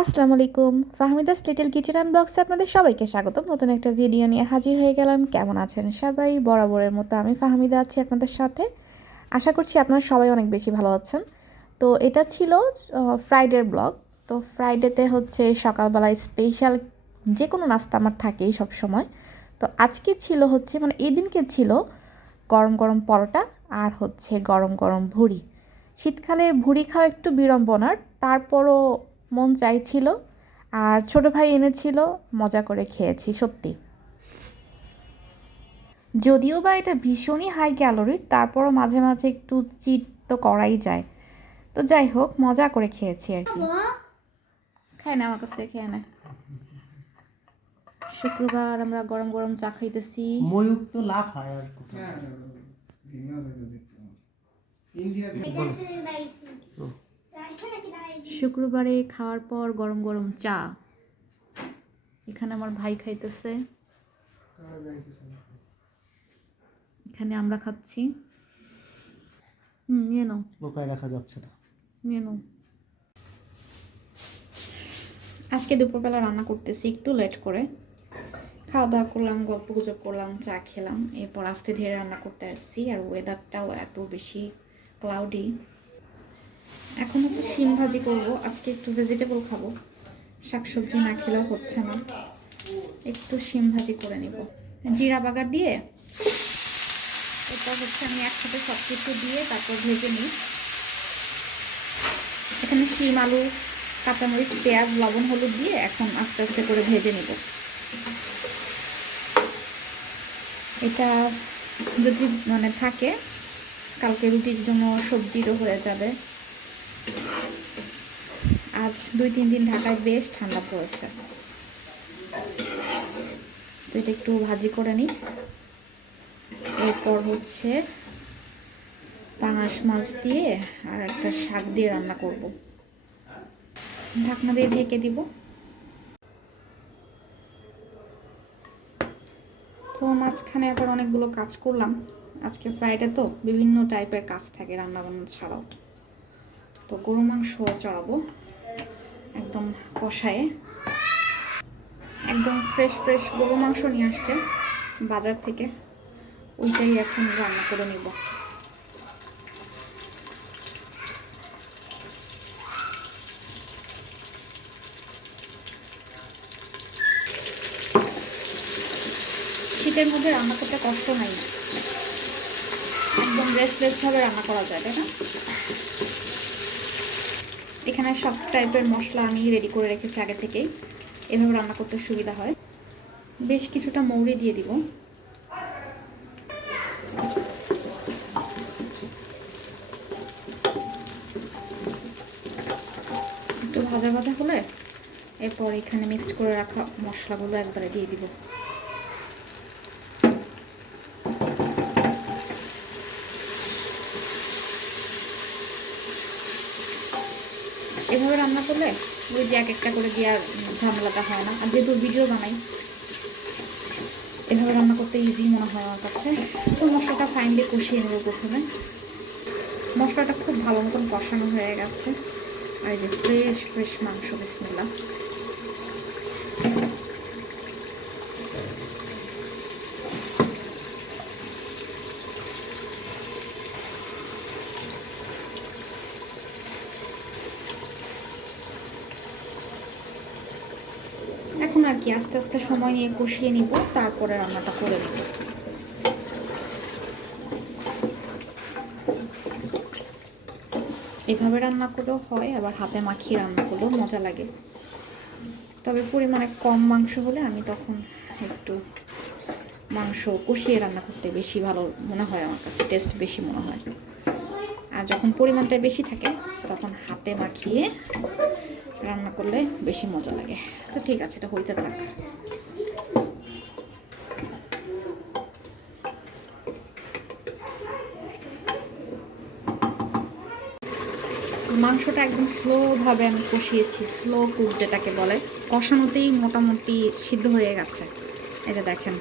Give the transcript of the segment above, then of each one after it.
আসসালামু আলাইকুম। Fahmida's little kitchen and বক্সে আপনাদের সবাইকে স্বাগতম। নতুন একটা ভিডিও নিয়ে হাজির হয়ে গেলাম। কেমন আছেন সবাই? বরাবরের মতো আমি ফাহমিদা আছি আপনাদের সাথে। আশা করছি আপনারা সবাই অনেক বেশি ভালো আছেন। তো এটা ছিল ফ্রাইডের ব্লগ তো ফ্রাইডেতে হচ্ছে সকালবেলায় স্পেশাল যে কোনো নাস্তা আমার থাকেই সব সময় তো আজকে ছিল হচ্ছে মানে এই দিনকে ছিল গরম গরম পরোটা আর হচ্ছে গরম গরম ভুড়ি। শীতকালে ভুড়ি খাওয়া একটু বিড়ম্বনার। তারপরও মন চাইছিল আর ছোট ভাই এনেছিল মজা করে খেয়েছি সত্যি যদিও বা এটা ভীষণই হাই ক্যালোরির তারপরও মাঝে মাঝে একটু চিট তো করাই যায় তো যাই হোক মজা করে খেয়েছি আর কি খাই না আমার কাছ থেকে খেয়ে না শুক্রবার আমরা গরম গরম চা খাইতেছি ময়ূক তো লাভ হয় আর কোথাও। শুক্রবারে খাওয়ার পর গরম গরম চা। এখানে আমার ভাই খাইতেছে। এখানে আমরা খাচ্ছি। হুম নিয়ে নাও। রাখা যাচ্ছে না। নিয়ে নাও। আজকে দুপুরবেলা রান্না করতেছি একটু লেট করে। খাওয়া দাওয়া করলাম গল্প গুজব করলাম চা খেলাম। এরপর আস্তে ধীরে রান্না করতে আসছি আর ওয়েদারটাও এত বেশি ক্লাউডি এখন হচ্ছে শিম ভাজি করব। আজকে একটু ভেজিটেবল খাব। শাকসবজি না খেলেও হচ্ছে না। একটু শিম ভাজি করে নিব। জিরা বাগার দিয়ে এরপর হচ্ছে আমি একসাথে সব কিছু দিয়ে তারপর ভেজে নিই। এখানে শিম, আলু, কাঁচামরিচ, পেঁয়াজ, লবণ, হলুদ দিয়ে এখন আস্তে আস্তে করে ভেজে নিব। এটা যদি মানে থাকে, কালকে রুটির জন্য সবজিরও হয়ে যাবে। আজ দুই, তিন দিন ঢাকায় বেশ ঠান্ডা পড়েছে। তো এটা একটু ভাজি করে নিই। এরপর হচ্ছে পাঙাশ মাছ দিয়ে আর একটা শাক দিয়ে রান্না করব। ঢাকনা দিয়ে ঢেকে দিব। তো মাঝখানে আবার অনেকগুলো কাজ করলাম। আজকে ফ্রাইডে তো বিভিন্ন টাইপের কাজ থাকে রান্নাবান্না ছাড়াও। তো গরু মাংস চড়াবো একদম কষায়ে। একদম ফ্রেশ ফ্রেশ গরু মাংস নিয়ে আসছে বাজার থেকে। ওইটাই এখন রান্না করে নিব। শীতের মধ্যে রান্না করতে কষ্ট নাই একদম রেস্টলেসভাবে রান্না করা যায়, তাই না? এখানে সব টাইপের মশলা আমি রেডি করে রেখেছি আগে থেকেই। এভাবে রান্না করতে সুবিধা হয়। বেশ কিছুটা মৌরি দিয়ে দিব। একটু ভাজা ভাজা হলে এরপর এখানে মিক্স করে রাখা মশলাগুলো একবারে দিয়ে দিব। এভাবে রান্না করলে ওই যে এক একটা করে দেওয়ার ঝামেলাটা হয় না। আর যেহেতু ভিডিও বানাই, এভাবে রান্না করতে ইজি মনে হয় আমার কাছে। তো মশলাটা ফাইনলি কষিয়ে নেব প্রথমে। মশলাটা খুব ভালো মতন কষানো হয়ে গেছে। আর যে ফ্রেশ ফ্রেশ মাংস বিসমিল্লা আর কি আস্তে আস্তে সময় নিয়ে কষিয়ে নিব, তারপরে রান্নাটা করে নিব। এভাবে রান্না করেও হয়, আবার হাতে মাখিয়ে রান্না করলেও মজা লাগে। তবে পরিমাণে কম মাংস হলে আমি তখন একটু মাংস কষিয়ে রান্না করতে বেশি ভালো মনে হয় আমার কাছে টেস্ট বেশি মনে হয়। আর যখন পরিমাণটা বেশি থাকে, তখন হাতে মাখিয়ে রান্না করলে বেশি মজা লাগে। তো ঠিক আছে, এটা হইতে থাক। মাংসটা একদম স্লোভাবে আমি কষিয়েছি স্লো কুক যেটাকে বলে। কষানোতেই মোটামুটি সিদ্ধ হয়ে গেছে। এটা দেখেন,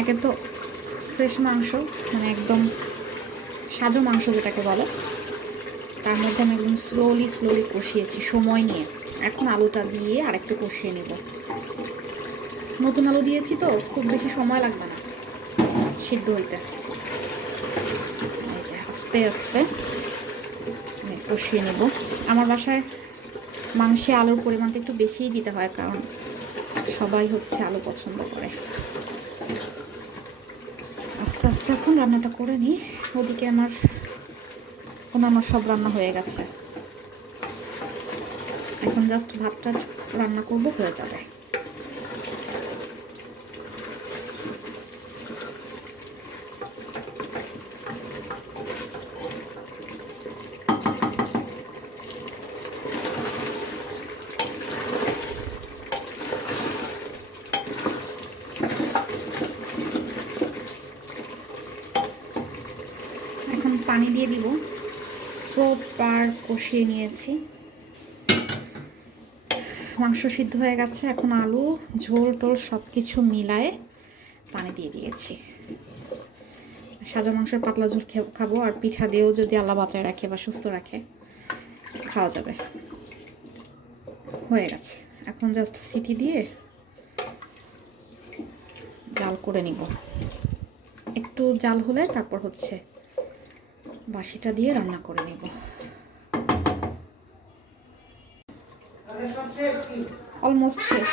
একে তো ফ্রেশ মাংস মানে একদম সাজো মাংস যেটাকে বলে। তার মধ্যে আমি একদম স্লোলি স্লোলি কষিয়েছি, সময় নিয়ে। এখন আলুটা দিয়ে আরেকটু কষিয়ে নেব। নতুন আলু দিয়েছি তো, খুব বেশি সময় লাগবে না সিদ্ধ হইতে। আস্তে আস্তে আমি কষিয়ে নেব। আমার বাসায় মাংসে আলুর পরিমাণটা একটু বেশিই দিতে হয়, কারণ সবাই হচ্ছে আলু পছন্দ করে। আস্তে আস্তে এখন রান্নাটা করে নিই। ওদিকে আমার অন্যান্য সব রান্না হয়ে গেছে। এখন জাস্ট ভাতটা রান্না করব, হয়ে যাবে। এখন পানি দিয়ে দিব। প্রপার কষিয়ে নিয়েছি। মাংস সিদ্ধ হয়ে গেছে, এখন আলু, ঝোল টোল সব কিছু মিলায়ে পানি দিয়ে দিয়েছি। সাজা মাংসের পাতলা ঝোল খাব, আর পিঠা দিয়েও যদি আল্লাহ বাঁচায় রাখে বা সুস্থ রাখে, খাওয়া যাবে। হয়ে গেছে। এখন জাস্ট সিটি দিয়ে জাল করে নিব। একটু জাল হলে তারপর হচ্ছে বাসিটা দিয়ে রান্না করে নেব। অলমোস্ট শেষ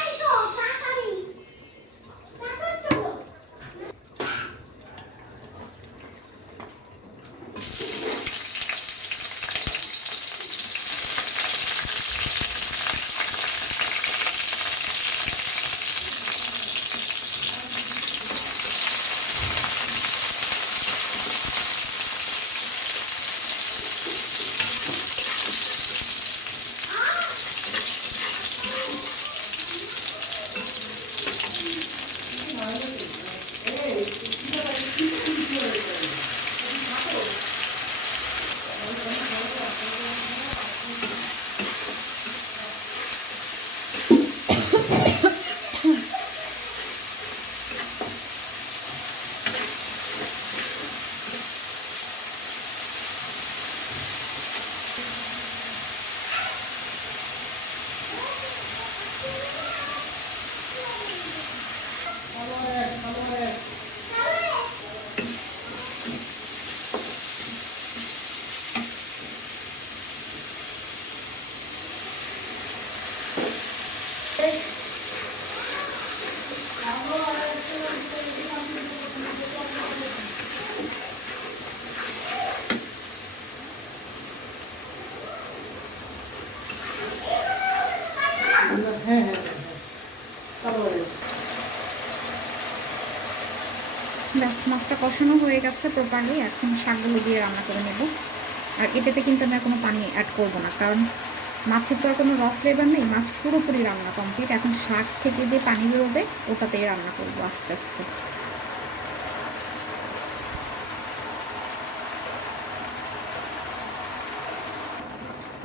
হ্যাঁ হ্যাঁ ব্যাস মাছটা কষানো হয়ে গেছে প্রপারলি এখন শাকগুলো দিয়ে রান্না করে নেব। আর এটাতে কিন্তু আমি কোনো পানি অ্যাড করব না, কারণ মাছের তো আর কোনো রস ফ্লেভার নেই, মাছ পুরোপুরি রান্না কমপ্লিট এখন শাক থেকে যে পানি বেরোবে, ওটাতেই রান্না করব আস্তে আস্তে।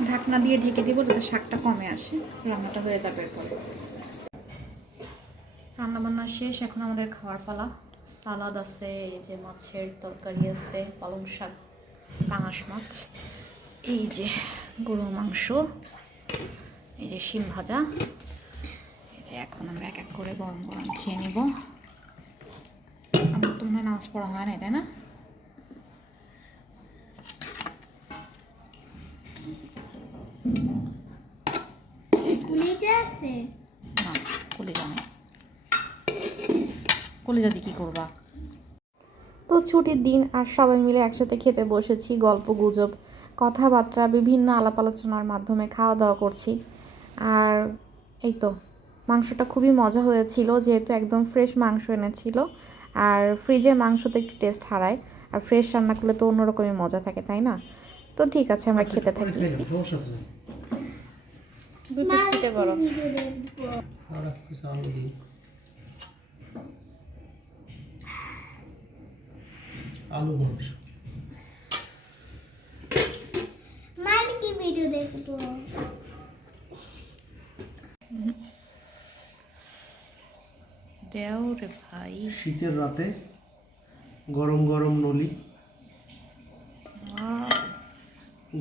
ঢাকনা দিয়ে ঢেকে দিব যাতে শাকটা কমে আসে, রান্নাটা হয়ে যাবে এরপরে। রান্না বান্না শেষ, এখন আমাদের খাওয়ার পালা। সালাদ আছে এই যে মাছের তরকারি আছে পালং শাক পাঙাশ মাছ এই যে গরুর মাংস এই যে শিম ভাজা এই যে এখন আমরা এক এক করে গরম গরম খেয়ে নিব। আমার তো মনে নামাজ পড়া হয় না তাই না? আছে? না কলিজা নেই। কলিজা দিয়ে কী করবা? তো ছুটির দিন আর সবাই মিলে একসাথে খেতে বসেছি গল্প গুজব কথাবার্তা বিভিন্ন আলাপ আলোচনার মাধ্যমে খাওয়া দাওয়া করছি। আর এই তো মাংসটা খুবই মজা হয়েছিল যেহেতু একদম ফ্রেশ মাংস এনেছিল। আর ফ্রিজের মাংস তো একটু টেস্ট হারায় আর ফ্রেশ রান্না করলে তো অন্যরকমই মজা থাকে তাই না? তো ঠিক আছে আমরা খেতে থাকি। খেতে পারো। আলু মাংস। মার ভিডিও দেখব? দেও রে ভাই। শীতের রাতে গরম গরম নলি।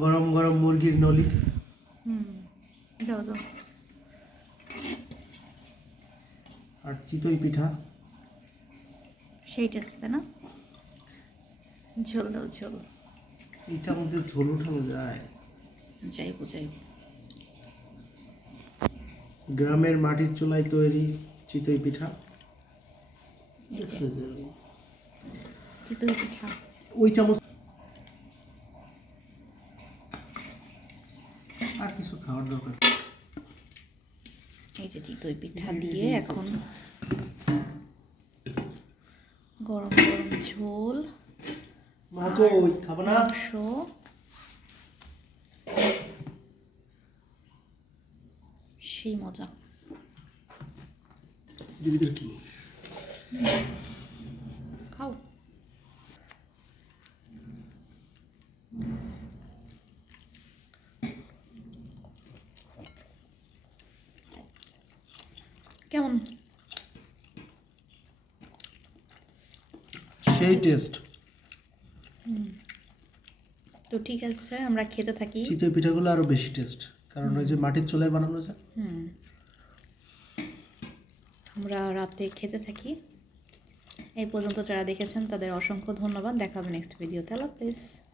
গরম গরম মুরগির নলি। আর চিতই পিঠা। সেই টেস্টতে না? ঝোল দাও ঝোল। এই চামচ ঝোল উঠানো যায়। যাইবো যাইব। গ্রামের মাটির চুলায় তৈরি চিতই পিঠা। চিতই পিঠা। ওই চামচ আর কিছু খাওয়ার দরকার নেই। এই যে চিতই পিঠা দিয়ে এখন গরম গরম ঝোল ওই খাব না মাংস সেই মজা কি খাও কেমন সেই টেস্ট তো ঠিক আছে আমরা খেতে থাকি। চিতই পিঠাগুলো আরও বেশি টেস্ট কারণ ওই যে মাটির চুলায় বানানো যায়। হুম। আমরা রাতে খেতে থাকি। এই পর্যন্ত যারা দেখেছেন তাদের অসংখ্য ধন্যবাদ। দেখাবে নেক্সট ভিডিওতে আল্লাহ হাফেজ।